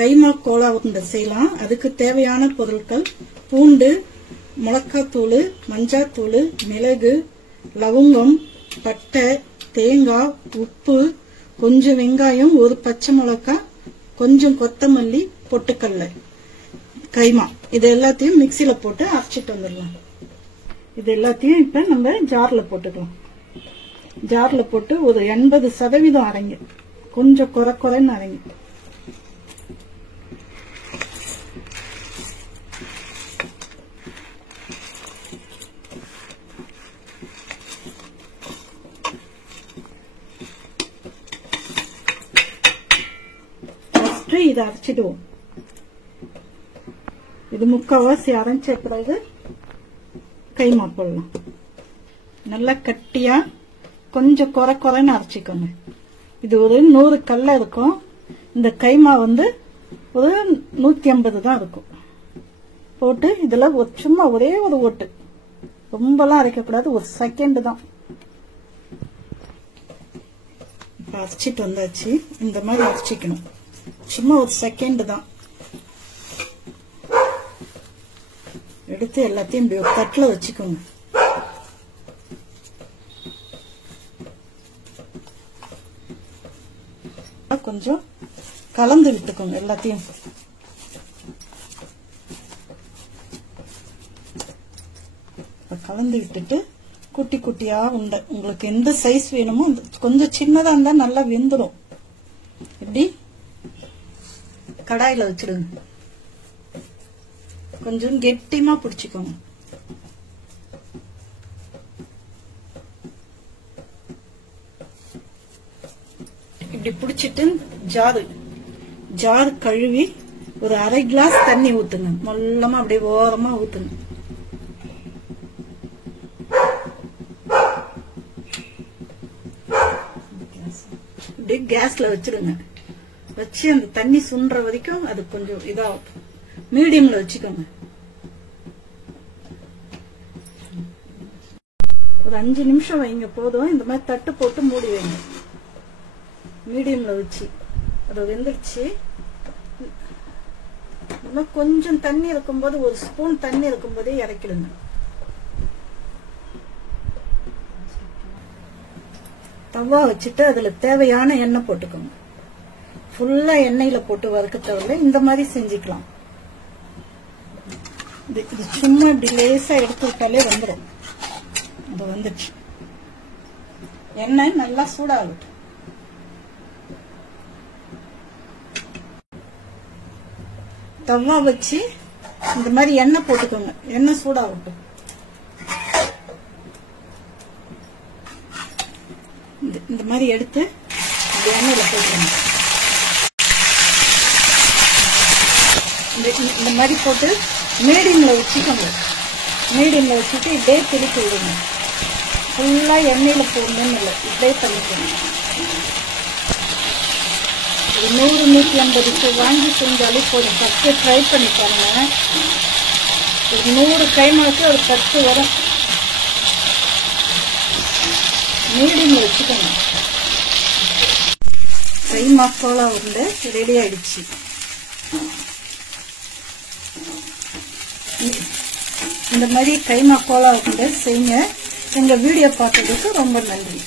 கைமா Cola உருண்டை செய்யலாம். அதுக்கு தேவையான பொருட்கள் பூண்டு, மிளகாத்தூள், மஞ்சாத்தூள், மிளகு, லவங்கம், பட்டை, தேங்காய், உப்பு, கொஞ்சம் வெங்காயம், ஒரு பச்சை மிளகாய், கொஞ்சம் கொத்தமல்லி, பொட்டுக்கடலை, கைமா. இது எல்லாத்தையும் மிக்சியில போட்டு அரைச்சிட்டு வந்துடலாம். இது எல்லாத்தையும் இப்ப நம்ம ஜார்ல போட்டுக்கலாம். ஜார்ல போட்டு ஒரு 80% அரைங்க, கொஞ்சம் குறைன்னு அரைங்க. இதை அரைச்சிடுவோம். இது முக்கால்வாசி அரைச்ச பிறகு கைமா போடலாம். நல்லா கட்டியா கொஞ்சம் குறைன்னு அரைச்சிக்கோங்க. இது ஒரு 100 கல்ல இருக்கும். இந்த கைமா வந்து ஒரு 150 தான் இருக்கும். போட்டு இதுல சும்மா ஒரே ஒரு ஓட்டு, ரொம்பலாம் அரைக்க கூடாது, ஒரு செகண்ட் தான். இப்ப அரைச்சிட்டு வந்தாச்சு. இந்த மாதிரி அரைச்சிக்கணும், சும்மா ஒரு செகண்ட் தான். எடுத்து எல்லாத்தையும் இப்படி ஒரு தட்டுல வச்சுக்கோங்க. கொஞ்சம் கலந்து விட்டுக்கோங்க எல்லாத்தையும். கலந்து விட்டுட்டு குட்டி குட்டியா உண்டை, உங்களுக்கு எந்த சைஸ் வேணுமோ, கொஞ்சம் சின்னதா இருந்தா நல்லா வெந்துடும். இப்படி கடாயில வச்சிடுங்க. கொஞ்சம் கெட்டிமா பிடிச்சுக்கோங்க. இப்படி பிடிச்சிட்டு ஜார் கழுவி ஒரு 1/2 கிளாஸ் தண்ணி ஊத்துங்க. மொல்லமா அப்படியே ஓரமா ஊத்துங்க. இப்படி கேஸ்ல வச்சிடுங்க. வச்சு அந்த தண்ணி சுண்டுற வரைக்கும் அது கொஞ்சம் இதாகும். மீடியம்ல வச்சுக்கோங்க. ஒரு 5 நிமிஷம் வைங்க போதும். இந்த மாதிரி தட்டு போட்டு மூடி வைங்க. மீடியம்ல வச்சு அது வெந்துடுச்சு. கொஞ்சம் தண்ணி இருக்கும்போது, ஒரு ஸ்பூன் தண்ணி இருக்கும்போதே இறக்கிடுங்க. தவா வச்சுட்டு அதுல தேவையான எண்ணெய் போட்டுக்கோங்க. ஃபுல்லா எண்ணெயில போட்டு வறுக்க தேவையில்ல, இந்த மாதிரி செஞ்சுக்கலாம். இது சும்மா இப்படி லேசா எடுத்து விட்டாலே வந்துடும். அது வந்துடுச்சு. எண்ணெய் நல்லா சூடாகட்டும். தவா வச்சு இந்த மாதிரி எண்ணெய் போட்டுக்கோங்க. எண்ணெய் சூடாகட்டும். இந்த மாதிரி எடுத்து எண்ணெயில போட்டுக்கோங்க. இந்த மாதிரி போட்டு மீடியம்ல வச்சுக்கோங்க. மீடியம்ல வச்சுட்டு இப்படியே திருப்பி விடுங்க. ஃபுல்லா எண்ணெயில போடணும்னு இல்லை, இப்படியே பண்ணிக்கோங்க. 100-150 வாங்கி செஞ்சாலே போதும். 10 ட்ரை பண்ணி பாருங்க. ஒரு 100 கைமாவுக்கு ஒரு 10 வரும். மீடியம்ல வச்சுக்கோங்க. கைமா கோலா வந்து ரெடி ஆயிடுச்சு. இந்த மாதிரி கைமா கோலா வந்து செய்யுங்க. எங்க வீடியோ பார்த்ததுக்கு ரொம்ப நன்றி.